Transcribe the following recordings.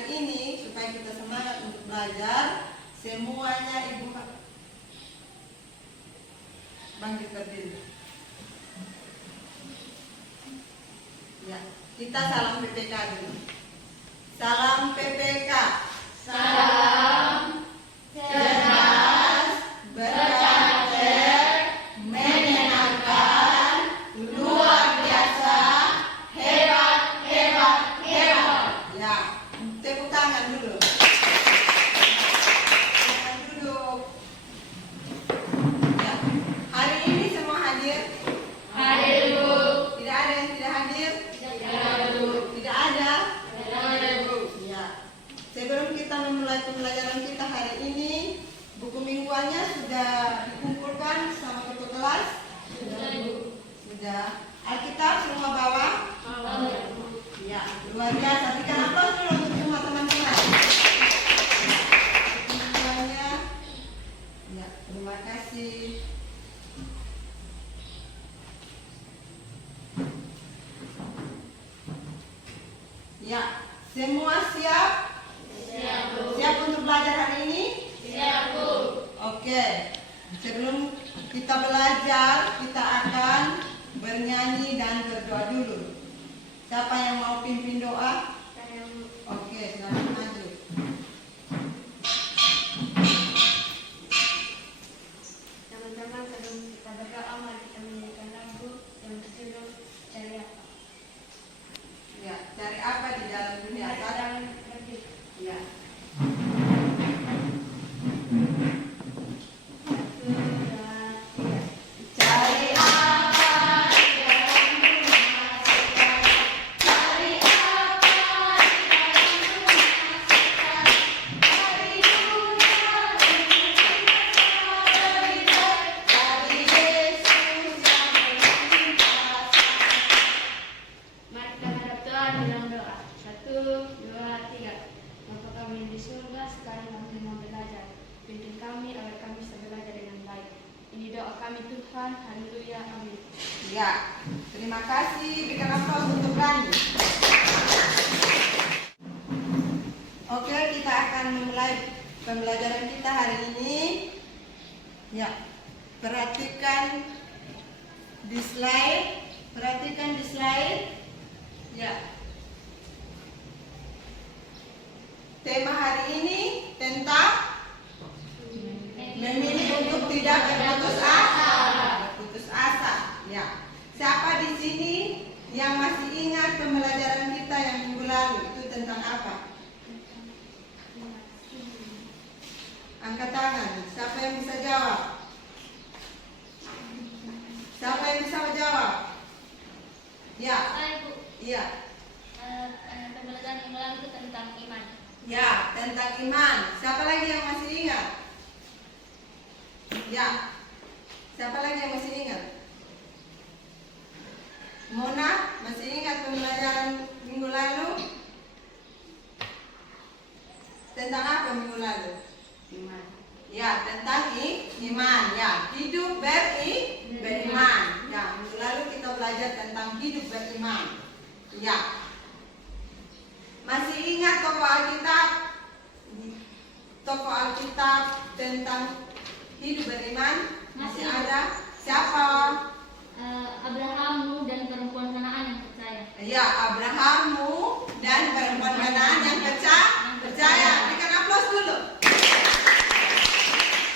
hari ini supaya kita semangat untuk belajar, semuanya Ibu bangkit berdiri. Ya, kita salam PPK dulu. Salam PPK. Salam cerdas, berkarakter, menyenangkan, luar biasa, hebat, hebat, hebat. Ya, tepuk tangan dulu. Jangan duduk. Ya, hari ini semua hadir? hadir Bu. Tidak ada yang tidak hadir? Tidak Bu. Tidak ada? Tidak Bu. Ya. Sebelum kita memulai pembelajaran kita hari ini, buku mingguannya sudah dikumpulkan sama ketua kelas? Sudah Bu. Sudah. Alkitab semua bawa? Bawa Bu. Ya, luar biasa. Berikan aplaus dulu untuk semua teman-teman. Buku mingguannya. Ya, terima kasih. Ya, semua siap? Siap Bu. Siap untuk belajar hari ini? Siap Bu. Oke, sebelum kita belajar, kita akan bernyanyi dan berdoa dulu. Siapa yang mau pimpin doa? Saya Bu. Oke, silakan maju. Teman-teman, sebelum kita berdoa, mari kita menyanyikan lagu yang berjudul Cari Apa. Ya, cari apa di dalam dunia? Dalam hidup. Ya. Satu, dua, tiga. Cari apa di dalam dunia sekarang? Cari apa di dalam dunia sekarang? Cari dunia cari Yesus yang bercinta. Mari kita menghadap Tuhan dalam doa. Satu, dua, tiga. Bapa kami yang di surga, sekarang kami mau belajar. Pimpin kami agar kami bisa belajar dengan baik. Ini doa kami Tuhan. Haleluya. Amin. Ya, terima kasih. Berikan aplaus untuk Rani. Oke, kita akan memulai pembelajaran kita hari ini. Ya, perhatikan di slide. Perhatikan di slide. Ya. Tema hari ini tentang memilih untuk tidak berputus asa. Berputus asa. Ya. Siapa di sini yang masih ingat pembelajaran kita yang minggu lalu itu tentang apa? Angkat tangan. Siapa yang bisa jawab? Siapa yang bisa menjawab? Ya. Saya Bu. Iya. Pembelajaran yang lalu itu tentang iman. Ya, tentang iman. Siapa lagi yang masih ingat? Ya. Siapa lagi yang masih ingat? Mona, masih ingat pembelajaran minggu lalu? Tentang apa minggu lalu? Iman. Ya, tentang iman. Ya, hidup beriman. Ya, minggu lalu kita belajar tentang hidup beriman. Ya. Masih ingat tokoh Alkitab? Tokoh Alkitab tentang hidup beriman? Masih Masih. ada? Siapa? Abrahamu dan perempuan Kanaan yang percaya. Ya, Abrahamu dan perempuan Kanaan yang percaya. Berikan aplaus dulu.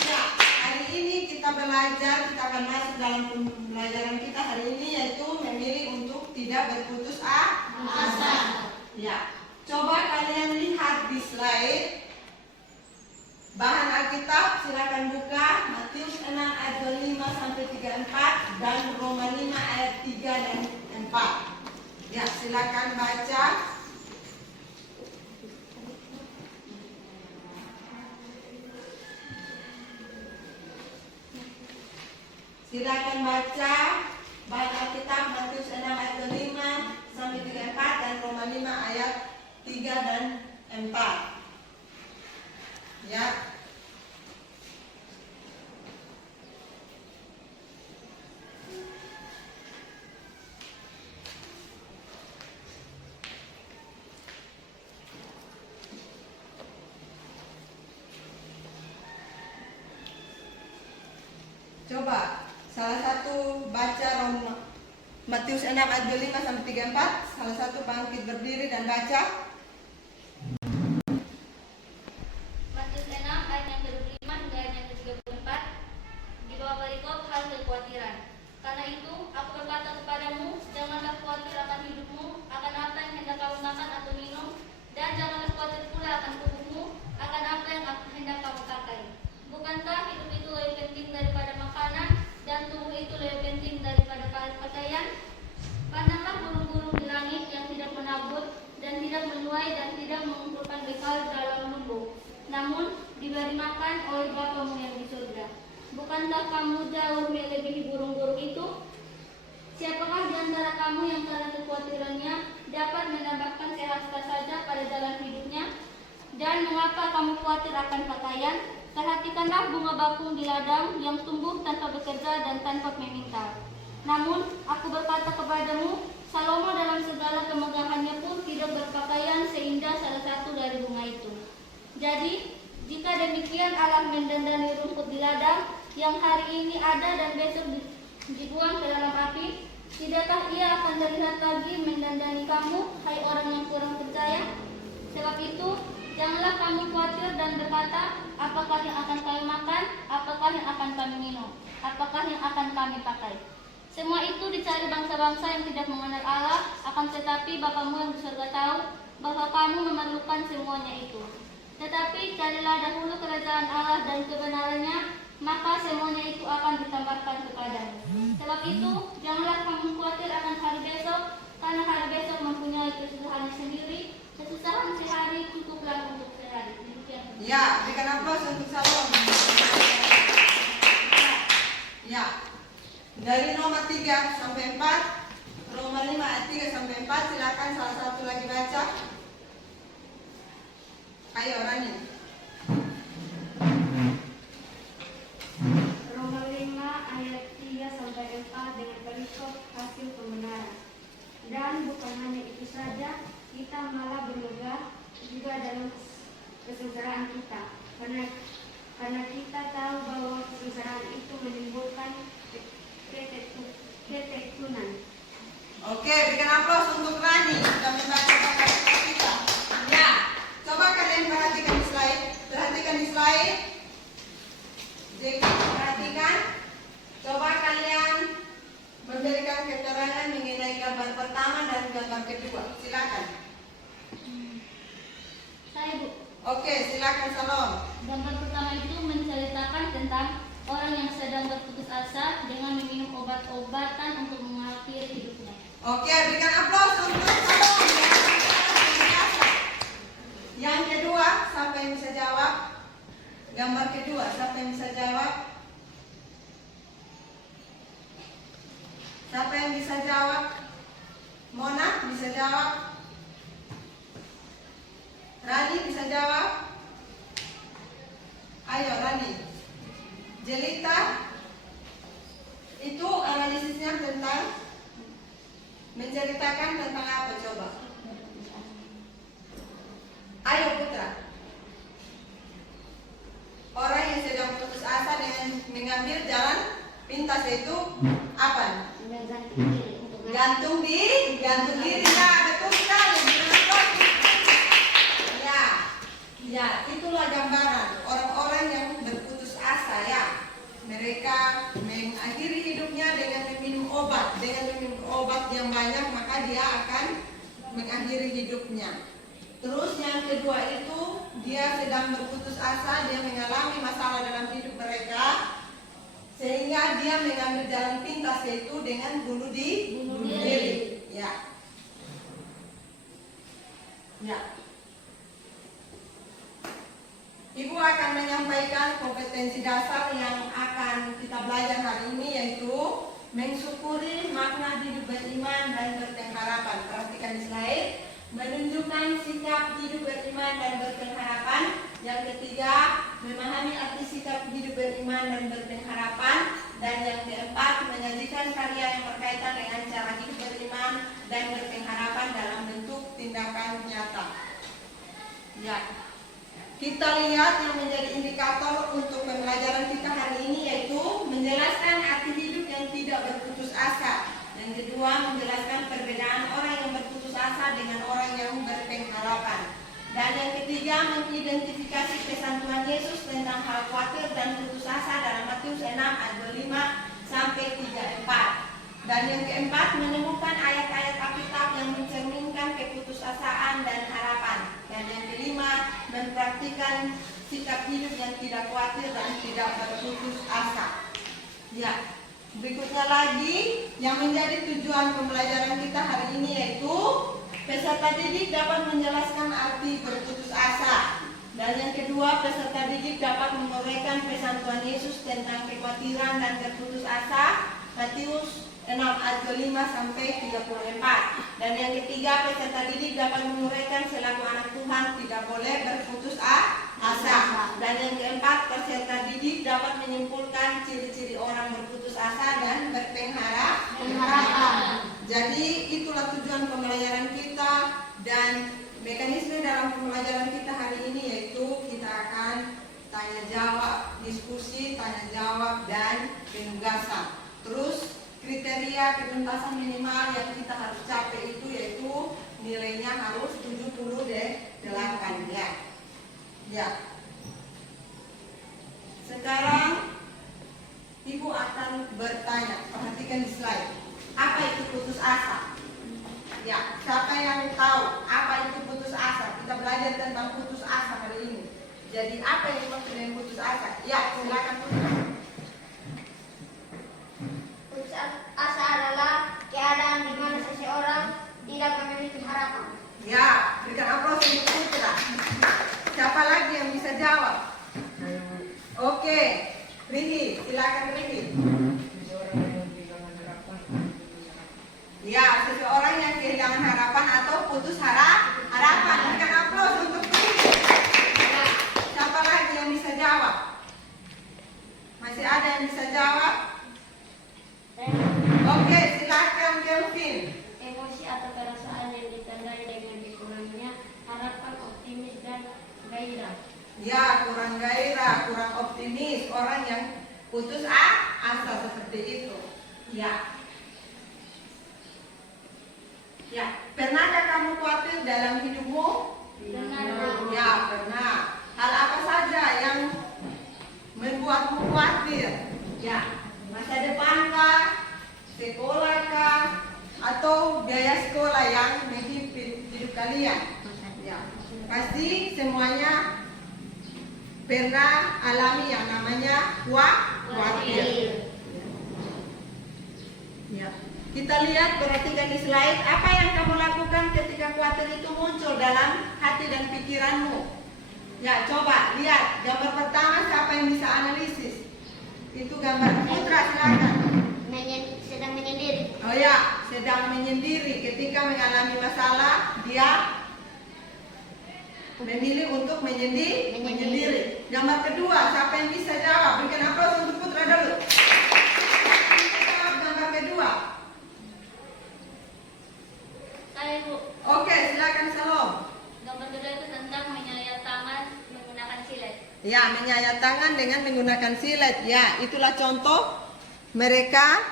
Ya, hari ini kita belajar, kita akan masuk dalam pembelajaran kita hari ini yaitu memilih untuk tidak berputus asa. Ya, coba kalian lihat di slide. Bahan Alkitab silakan buka Matius 6 ayat 25 sampai 34 dan Roma 5 ayat 3 dan 4. Ya, silakan baca. Silakan baca bahan Alkitab Matius 6 ayat 25 sampai 34 dan Roma 5 ayat 3 dan 4. Ya. salah satu baca Matius 6 ayat 25 sampai 34. Salah satu bangkit berdiri dan baca. Matius 6 ayat yang ke-25 hingga ayat yang ke-34. Di bawah perikop hal kekhawatiran. Karena itu aku berkata kepadamu, janganlah khawatir akan hidupmu, akan apa yang hendak kamu makan atau minum, dan janganlah khawatir pula akan tubuhmu, akan apa yang hendak kamu pakai. Bukankah hidup itu lebih penting daripada makanan, dan tubuh itu lebih penting daripada pakaian? Pandanglah burung-burung di langit yang tidak menabur dan tidak menuai dan tidak mengumpulkan bekal dalam lumbung, namun diberi makan oleh Bapamu yang di surga. Bukankah kamu jauh melebihi burung-burung itu? Siapakah di antara kamu yang karena kekhawatirannya dapat menambahkan sehasta saja pada jalan hidupnya? Dan mengapa kamu khawatir akan pakaian? Perhatikanlah bunga bakung di ladang yang tumbuh tanpa bekerja dan tanpa meminta. Namun aku berkata kepadamu, Salomo dalam segala kemegahannya pun tidak berpakaian seindah salah satu dari bunga itu. Jadi, jika demikian Allah mendandani rumput di ladang yang hari ini ada dan besok dibuang ke dalam api, tidakkah Ia akan terlihat lagi mendandani kamu, hai orang yang kurang percaya? Sebab itu, janganlah kamu khawatir dan berkata, apakah yang akan kami makan, apakah yang akan kami minum, apakah yang akan kami pakai. Semua itu dicari bangsa-bangsa yang tidak mengenal Allah, akan tetapi Bapamu yang di surga tahu bahwa kamu memerlukan semuanya itu. Tetapi carilah dahulu kerajaan Allah dan kebenarannya, maka semuanya itu akan ditambahkan kepadamu. Sebab itu, janganlah kamu khawatir akan hari besok, karena hari besok mempunyai kesusahannya sendiri. Kesusahan sehari cukuplah untuk sehari. Demikian. Ya, berikan aplaus untuk Salom. Ya. Dari nomor 3 sampai 4, Roma 5 ayat 3 sampai 4, silakan salah satu lagi baca. Ayo Rani. Roma 5 ayat 3 sampai 4 dengan perikop hasil pembenaran. Dan bukan hanya itu saja, kita malah bermegah juga dalam kesengsaraan kita, karena kita tahu bahwa kesengsaraan itu menimbulkan ketekunan. Oke, berikan aplaus untuk Rani sudah membaca pasal kita. Ya, coba kalian perhatikan di slide. Perhatikan di slide. Jadi perhatikan. Coba kalian memberikan keterangan mengenai gambar pertama dan gambar kedua. Silakan. Saya Bu. Oke, silakan Salom. Gambar pertama itu menceritakan tentang orang yang sedang berputus asa dengan meminum obat-obatan untuk mengakhiri hidupnya. Oke, berikan aplaus untuk Salom. Yang kedua, siapa yang bisa jawab? Gambar kedua, siapa yang bisa jawab? Siapa yang bisa jawab? Mona bisa jawab? Rani bisa jawab? Ayo Rani. Jelita, itu analisisnya tentang menceritakan tentang apa coba? Ayo Putra. Orang yang sedang putus asa dengan mengambil jalan pintas itu apa? Gantung diri ya, betul sekali. Ya, itulah gambaran orang-orang yang berputus asa ya. Mereka mengakhiri hidupnya dengan meminum obat. Dengan meminum obat yang banyak maka dia akan mengakhiri hidupnya. Terus yang kedua itu dia sedang berputus asa, dia mengalami masalah dalam hidup mereka sehingga dia mengambil jalan pintas yaitu dengan bunuh diri. Ya. Ya. Ibu akan menyampaikan kompetensi dasar yang akan kita belajar hari ini yaitu mensyukuri makna hidup beriman dan berpengharapan. Perhatikan di slide. Menunjukkan sikap hidup beriman dan berpengharapan. Yang ketiga, memahami arti sikap hidup beriman dan berpengharapan. Dan yang keempat, menyajikan karya yang berkaitan dengan cara hidup beriman dan berpengharapan dalam bentuk tindakan nyata. Ya. Kita lihat yang menjadi indikator untuk pembelajaran kita hari ini yaitu menjelaskan arti hidup yang asa. Yang kedua, menjelaskan perbedaan orang yang berputus asa dengan orang yang berpengharapan. Dan yang ketiga, mengidentifikasi pesan Tuhan Yesus tentang hal khawatir dan putus asa dalam Matius 6 ayat 25 sampai 34. Dan yang keempat, menemukan ayat-ayat Alkitab yang mencerminkan keputusasaan dan harapan. Dan yang kelima, mempraktikkan sikap hidup yang tidak khawatir dan tidak berputus asa. Ya, berikutnya lagi yang menjadi tujuan pembelajaran kita hari ini yaitu peserta didik dapat menjelaskan arti berputus asa. Dan yang kedua, peserta didik dapat menguraikan pesan Tuhan Yesus tentang kekhawatiran dan berputus asa. Matius 6 ayat 5 sampai 34. Dan yang ketiga, peserta didik dapat menguraikan selaku anak Tuhan tidak boleh berputus asa. Dan yang keempat, peserta didik dapat menyimpulkan ciri-ciri orang berputus asa dan berpengharapan. Jadi itulah tujuan pembelajaran kita, dan mekanisme dalam pembelajaran kita hari ini yaitu kita akan tanya jawab, diskusi, tanya jawab, dan penugasan. Terus kriteria ketuntasan minimal yang kita harus capai itu yaitu nilainya harus 78 ya. Ya. Sekarang Ibu akan bertanya, perhatikan di slide. Apa itu putus asa? Ya, siapa yang tahu apa itu putus asa? Kita belajar tentang putus asa hari ini. Jadi apa yang dimaksud dengan putus asa? Ya, silakan Putra. Putus asa adalah keadaan di mana seseorang tidak memiliki harapan. Ya, berikan aplaus untuk Putra. Siapa lagi yang bisa jawab? Oke, Rihi, silakan Rihi. Ya, seseorang yang kehilangan harapan atau putus harapan. Berikan aplaus untuk Rihi. Siapa lagi yang bisa jawab? Masih ada yang bisa jawab? Oke, silakan Kelvin. Emosi atau perasaan yang ditandai dengan dikurangnya harapan, optimis, dan gairah. Ya, kurang gairah, kurang optimis, orang yang putus asa seperti itu. Ya. Ya, pernahkah kamu khawatir dalam hidupmu? Pernah. Ya, pernah. Hal apa saja yang membuatmu khawatir? Ya, masa depankah, sekolahkah, atau biaya sekolah yang menghimpit hidup kalian? Ya, pasti semuanya pernah alami yang namanya khawatir. Ya. Kita lihat, perhatikan di slide, apa yang kamu lakukan ketika khawatir itu muncul dalam hati dan pikiranmu. Ya, coba lihat gambar pertama, siapa yang bisa analisis? Itu gambar Putra, silakan. Sedang menyendiri. Oh ya, sedang menyendiri. Ketika mengalami masalah, dia memilih untuk menyendiri. Gambar kedua, siapa yang bisa jawab? Berikan aplaus untuk Putra dulu. Jawab gambar kedua. Saya Bu. Oke, silakan Salom. Gambar kedua itu tentang menyayat tangan menggunakan silet. Ya, menyayat tangan dengan menggunakan silet. Ya, itulah contoh mereka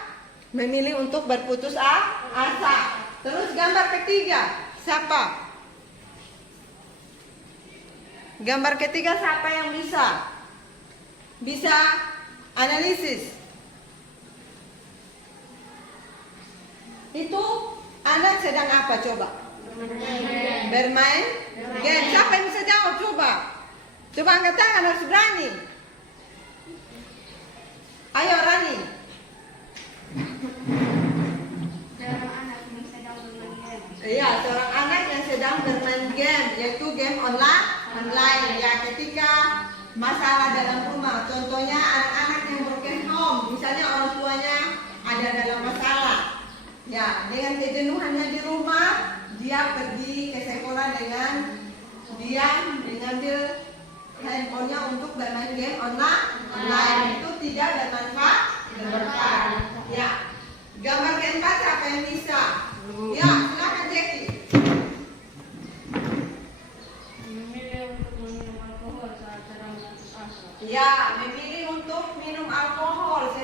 memilih untuk berputus asa. Terus gambar ketiga, siapa? Gambar ketiga siapa yang bisa analisis? Itu anak sedang apa coba? Bermain game. Siapa yang bisa jawab coba? Coba angkat tangan, harus berani. Ayo Rani. Seorang anak yang sedang bermain game. Iya, seorang anak yang sedang bermain game, yaitu game online. Ya, ketika masalah dalam rumah, contohnya anak-anak yang broken home, misalnya orang tuanya ada dalam masalah. Ya, dengan kejenuhannya di rumah, dia pergi ke sekolah dengan dia mengambil handphonenya untuk bermain game online. Itu tidak bermanfaat. Ya, gambar keempat siapa yang bisa? Ya, silakan Jackie. Memilih untuk meminum alkohol saat sedang putus asa. Ya, memilih untuk minum alkohol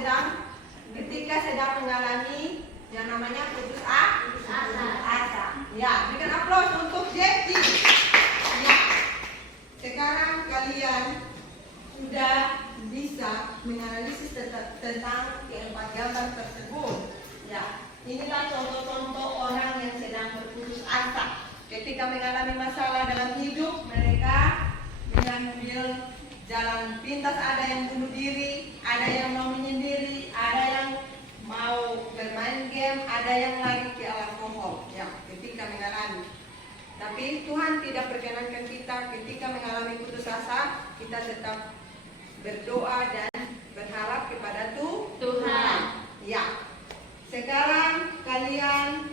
ketika sedang mengalami Yang namanya putus asa. Ya, berikan aplaus untuk Jeki. Ya. Sekarang kalian sudah bisa menganalisis tentang keempat gambar tersebut. Ya, inilah contoh-contoh orang yang sedang berputus asa. Ketika mengalami masalah dalam hidup, mereka mengambil jalan pintas. Ada yang bunuh diri, ada yang mau menyendiri, ada yang mau bermain game, ada yang lari ke alkohol. Ya, ketika mengalami. Tapi Tuhan tidak perkenankan kita ketika mengalami putus asa, kita tetap berdoa dan berharap kepada Tuhan. Ya. Sekarang kalian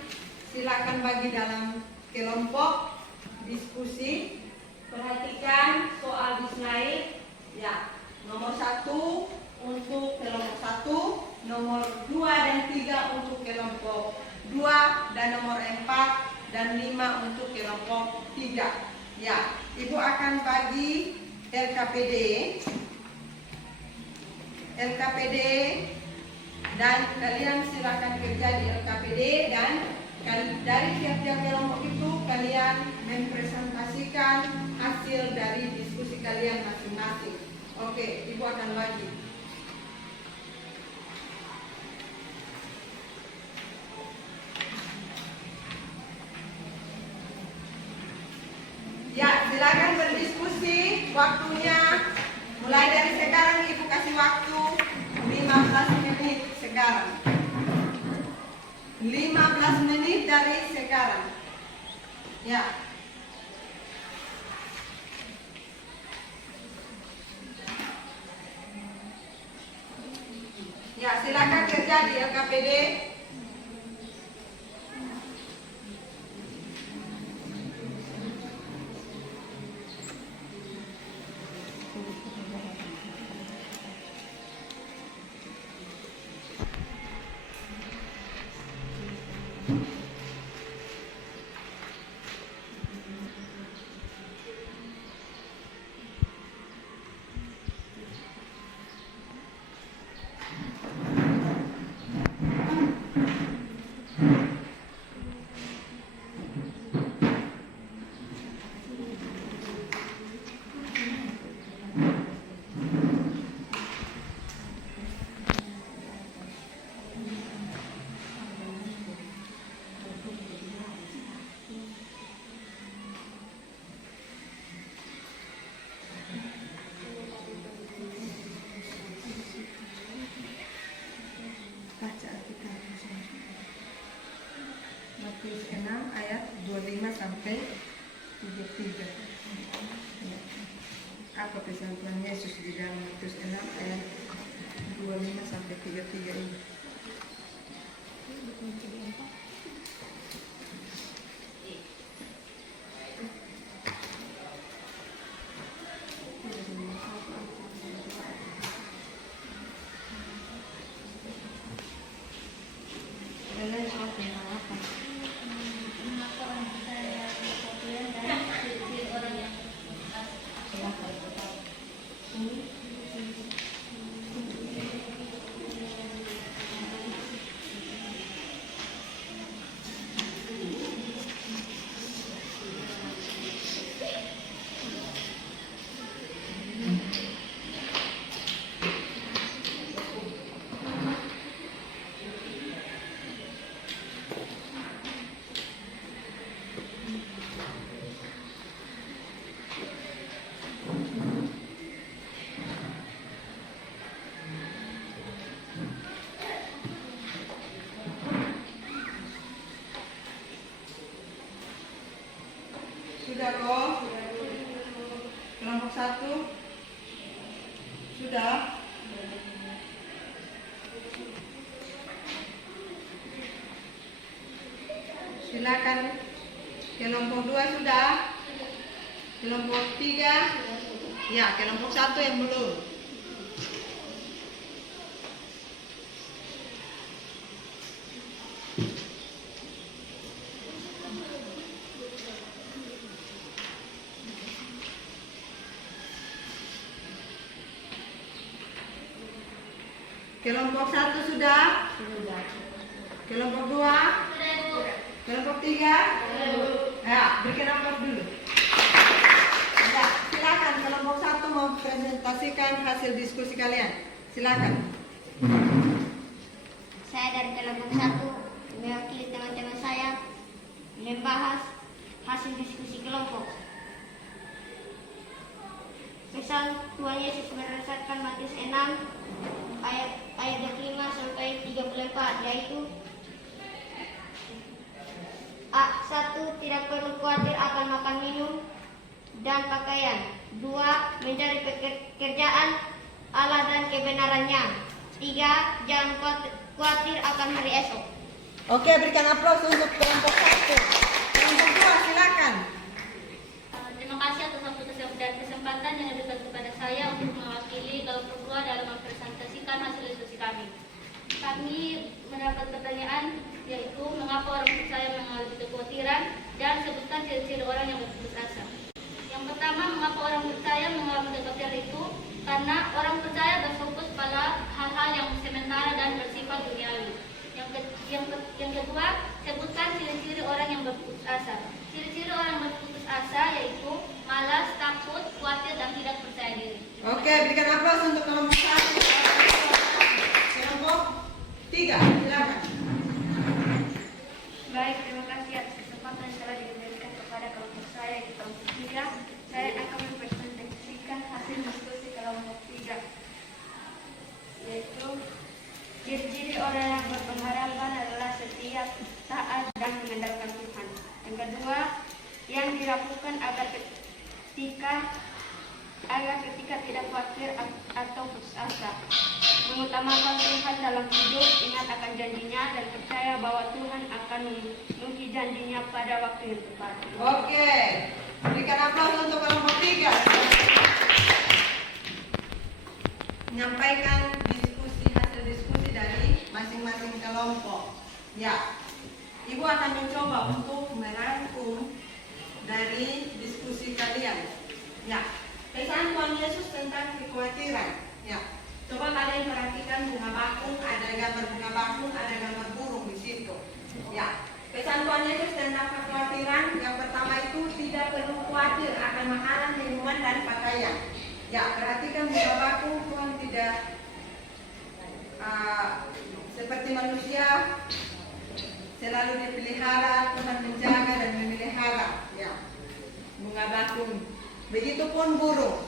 silakan bagi dalam kelompok diskusi. Perhatikan soal di slide. Ya. Nomor 1 untuk kelompok 1, nomor 2 dan 3 untuk kelompok 2, dan nomor 4 dan 5 untuk kelompok 3. Ya, Ibu akan bagi LKPD dan kalian silakan kerja di LKPD, dan dari tiap-tiap kelompok itu kalian mempresentasikan hasil dari diskusi kalian masing-masing. Oke, Ibu akan bagi. Ya, silakan berdiskusi. Waktunya mulai dari sekarang. Ibu kasih waktu 15 menit sekarang. 15 menit dari sekarang. Ya. Ya, silakan kerja di LKPD. Matius 6 ayat 25 sampai 33. Apa pesan Tuhan Yesus di dalam Matius 6 ayat 25 sampai 33 ini? Sudah kok? Kelompok 1? Sudah? Silakan. Kelompok 2 sudah? Kelompok 3? Ya, kelompok 1 yang belum. Kelompok 1 sudah? Sudah. Kelompok 2? Kelompok 3? Ya, berikan amplop dulu. Ya, silakan kelompok 1 mempresentasikan hasil diskusi kalian. Silakan. Saya dari kelompok 1 mewakili teman-teman saya membahas hasil diskusi kelompok. Pesan Tuhan Yesus berdasarkan Matius 6 ayat 25 sampai 34, yaitu A1, tidak perlu khawatir akan makan minum dan pakaian. 2, mencari pekerjaan Allah dan kebenarannya. 3, jangan khawatir akan hari esok. Oke, berikan aplaus untuk kelompok 1. Kelompok 2, silakan. Terima kasih atas waktu dan kesempatan yang diberikan kepada saya untuk mewakili kelompok 2 dalam mempresentasikan hasil diskusi kami. Kami mendapat pertanyaan, yaitu mengapa orang percaya mengalami kekhawatiran, dan sebutkan ciri-ciri orang yang berputus asa. Yang pertama, mengapa orang percaya mengalami kekhawatiran itu? Karena orang percaya berfokus pada hal-hal yang sementara dan bersifat duniawi. Yang kedua, sebutkan ciri-ciri orang yang berputus asa. Ciri-ciri orang berputus asa yaitu malas, takut, khawatir, dan tidak percaya diri. Oke, berikan aplaus untuk kelompok 1. Kelompok 3, silakan. Baik, terima kasih atas kesempatan yang telah diberikan kepada kelompok saya di kelompok 3. Saya akan mempresentasikan hasil diskusi kelompok 3, yaitu ciri-ciri orang yang berpengharapan adalah setia, taat, dan mengandalkan Tuhan. Yang kedua, yang dilakukan agar ketika tidak khawatir atau putus asa, mengutamakan Tuhan dalam hidup, ingat akan janjinya, dan percaya bahwa Tuhan akan memenuhi janjinya pada waktu yang tepat. Oke, berikan aplaus untuk kelompok 3. Menyampaikan hasil diskusi dari masing-masing kelompok. Ya, Ibu akan mencoba untuk merangkum dari diskusi kalian. Ya, pesan Tuhan Yesus tentang kekhawatiran. Ya, coba kalian perhatikan bunga bakung, ada gambar bunga bakung, ada gambar burung di situ. Ya, pesan Tuhan Yesus tentang kekhawatiran yang pertama itu tidak perlu khawatir akan makanan, minuman, dan pakaian. Ya, perhatikan bunga bakung, Tuhan tidak seperti manusia selalu dipelihara, Tuhan menjaga dan memelihara. Ya, bunga bakung. Begitupun burung.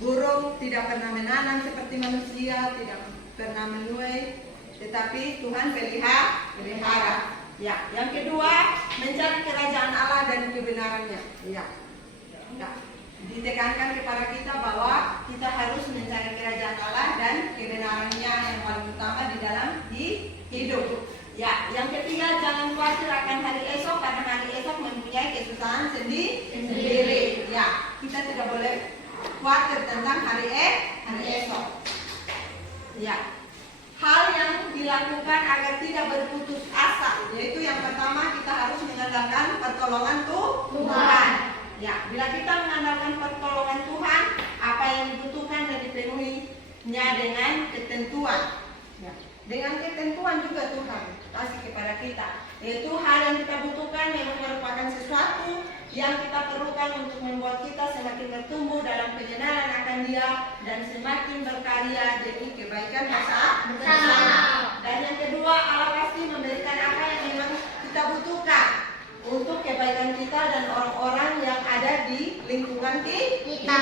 Burung tidak pernah menanam seperti manusia, tidak pernah menuai, tetapi Tuhan pelihara. Ya, yang kedua, mencari kerajaan Allah dan kebenarannya. Ya, ditekankan kepada kita bahwa kita harus mencari kerajaan Allah dan kebenarannya yang paling utama di dalam hidup. Ya, yang ketiga, jangan khawatir akan hari esok karena hari esok mempunyai kesusahan sendiri. Ya, kita tidak boleh khawatir tentang hari esok. Ya, hal yang dilakukan agar tidak berputus asa, yaitu yang pertama kita harus mengandalkan pertolongan Tuhan. Ya, bila kita mengandalkan pertolongan Tuhan, apa yang dibutuhkan dan dipenuhinya dengan ketentuan. Ya, dengan ketentuan juga Tuhan kasih kepada kita, yaitu hal yang kita butuhkan memang merupakan sesuatu yang kita perlukan untuk membuat kita semakin bertumbuh dalam pengenalan akan Dia dan semakin berkarya demi kebaikan bersama. Dan yang kedua, Allah pasti memberikan apa yang memang kita butuhkan untuk kebaikan kita dan orang-orang yang ada di lingkungan kita.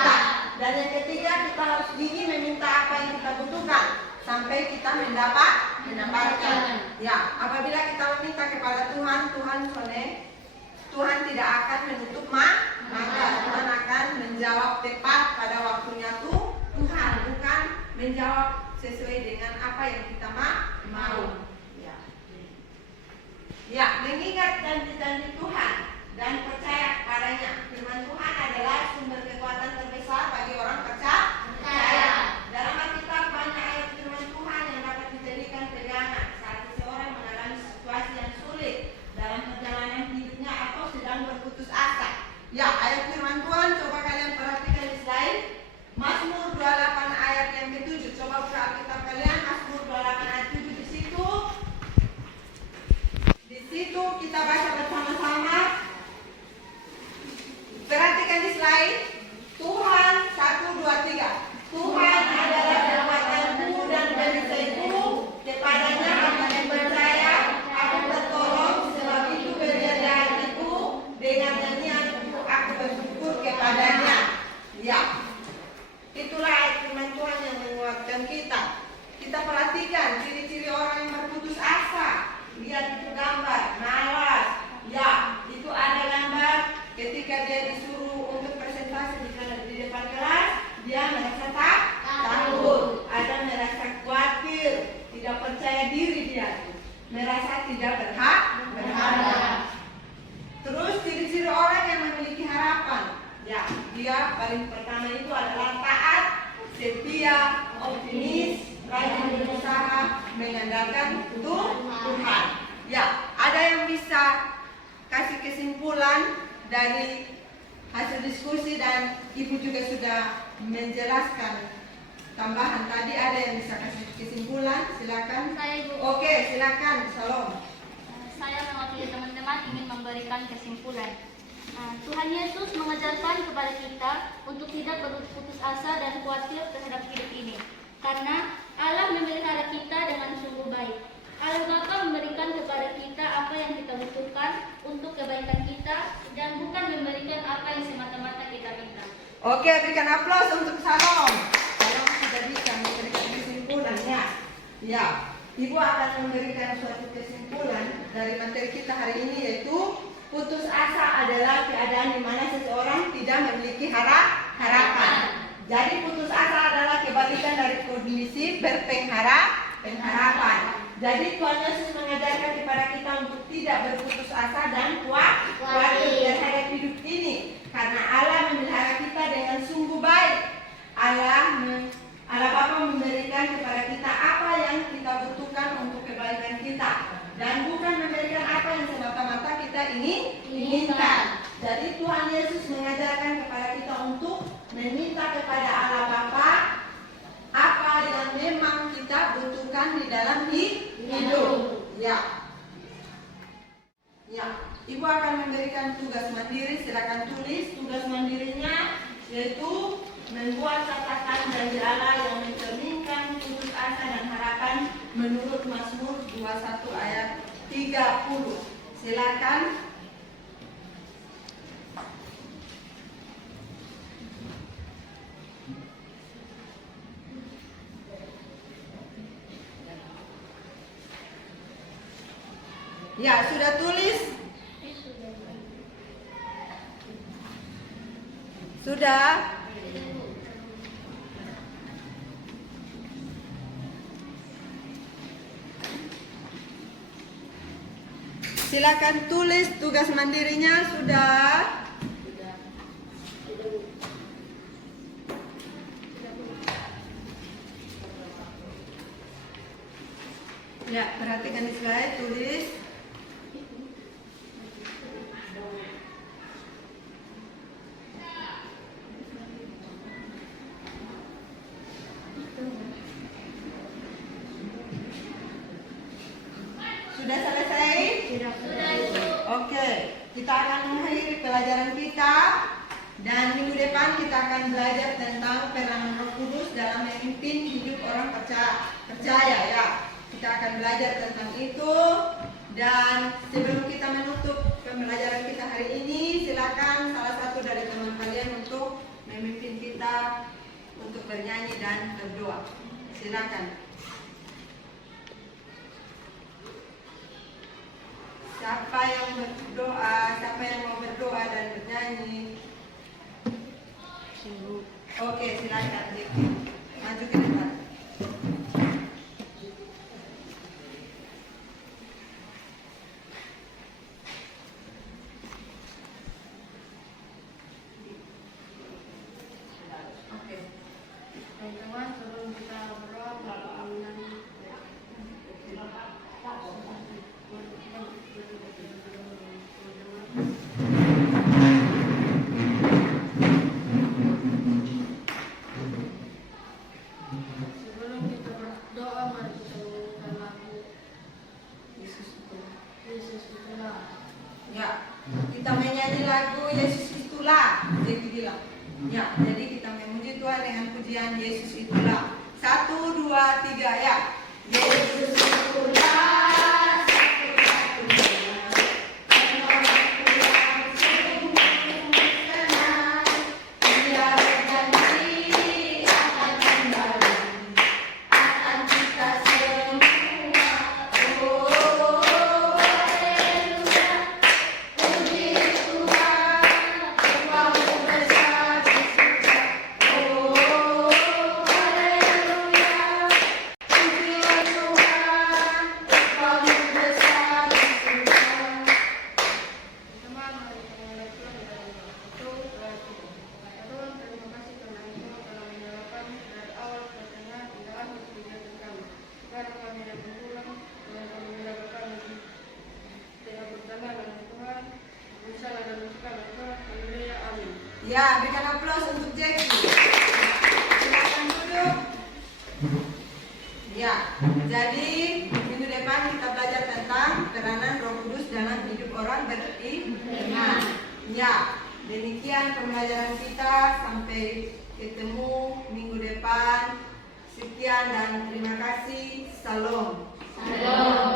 Dan yang ketiga, kita harus gigih meminta apa yang kita butuhkan sampai kita mendapatkan. Ya, apabila kita meminta kepada Tuhan, Tuhan tidak akan menutup mata. Tuhan akan menjawab tepat pada waktunya Tuhan, bukan menjawab sesuai dengan apa yang kita mau. Ya, mengingat janji-janji Tuhan dan percaya kepadanya. Firman Tuhan adalah sumber kekuatan terbesar bagi orang percaya. Dalam Alkitab banyak ayat firman Tuhan yang dapat dijadikan pegangan saat seseorang mengalami situasi yang sulit dalam perjalanan hidupnya atau sedang berputus asa. Ya, ayat firman Tuhan coba kalian perhatikan di slide. Mazmur 28 ayat yang ke-7. Coba buka Alkitab kalian, Mazmur 28 ayat 7 di situ. dia paling pertama itu adalah taat, setia, optimis, rajin berusaha, mengandalkan Tuhan. Ya, ada yang bisa kasih kesimpulan dari hasil diskusi dan Ibu juga sudah menjelaskan tambahan tadi. Ada yang bisa kasih kesimpulan? Silakan. Saya, Ibu. Oke, silakan. Salam. Saya mewakili teman-teman ingin memberikan kesimpulan. Tuhan Yesus mengajarkan kepada kita untuk tidak berputus asa dan khawatir terhadap hidup ini. Karena Allah memelihara kita dengan sungguh baik. Allah Bapa memberikan kepada kita apa yang kita butuhkan untuk kebaikan kita dan bukan memberikan apa yang semata-mata kita minta. Oke, berikan aplaus untuk Salom. Salom sudah bisa memberikan kesimpulannya. Ya, Ibu akan memberikan suatu kesimpulan dari materi kita hari ini, yaitu putus asa adalah keadaan di mana seseorang tidak memiliki harapan. Jadi putus asa adalah kebalikan dari kondisi berpengharapan. Jadi Tuhan Yesus mengajarkan kepada kita untuk tidak berputus asa dan khawatir terhadap hidup ini, karena Allah memelihara kita dengan sungguh baik. Allah Bapa memberikan kepada kita apa yang kita butuhkan untuk kebaikan kita, dan bukan memberikan apa yang semata-mata kita inginkan. Jadi Tuhan Yesus mengajarkan kepada kita untuk meminta kepada Allah Bapa apa yang memang kita butuhkan di dalam hidup. Ya. Ibu akan memberikan tugas mandiri. Silakan tulis tugas mandirinya, yaitu membuat catatan janji Allah yang mencerminkan putus asa dan harapan menurut Mazmur 21 ayat 30. Silakan. Ya, sudah tulis? Sudah? Silakan tulis tugas mandirinya. Sudah? Ya, perhatikan di slide, tulis. Sudah selesai? Sudah. Oke, kita akan mengakhiri pelajaran kita, dan minggu depan kita akan belajar tentang peranan Roh Kudus dalam memimpin hidup orang percaya ya. Kita akan belajar tentang itu, dan sebelum kita menutup pembelajaran kita hari ini, silakan salah satu dari teman kalian untuk memimpin kita untuk bernyanyi dan berdoa. Silakan. Siapa yang mau berdoa dan bernyanyi? Oke, silakan. Maju ke depan. Oke. Teman-teman, sebelum kita berdoa, kalau alunan sebelum kita berdoa, mari kita menyanyikan lagu Yesus Itulah. Ya, kita menyanyi lagu Yesus Itulah. Jadi bilang. Ya, jadi kita memuji Tuhan dengan pujian Yesus Itulah. 1, 2, 3 ya. Yesus Itulah. Puji Tuhan. aplaus untuk Jackie. Silakan duduk. Ya, jadi minggu depan kita belajar tentang peranan Roh Kudus dalam hidup orang beriman. Ya, demikian pembelajaran kita, sampai ketemu minggu depan. Sekian dan terima kasih. Salam. Salam.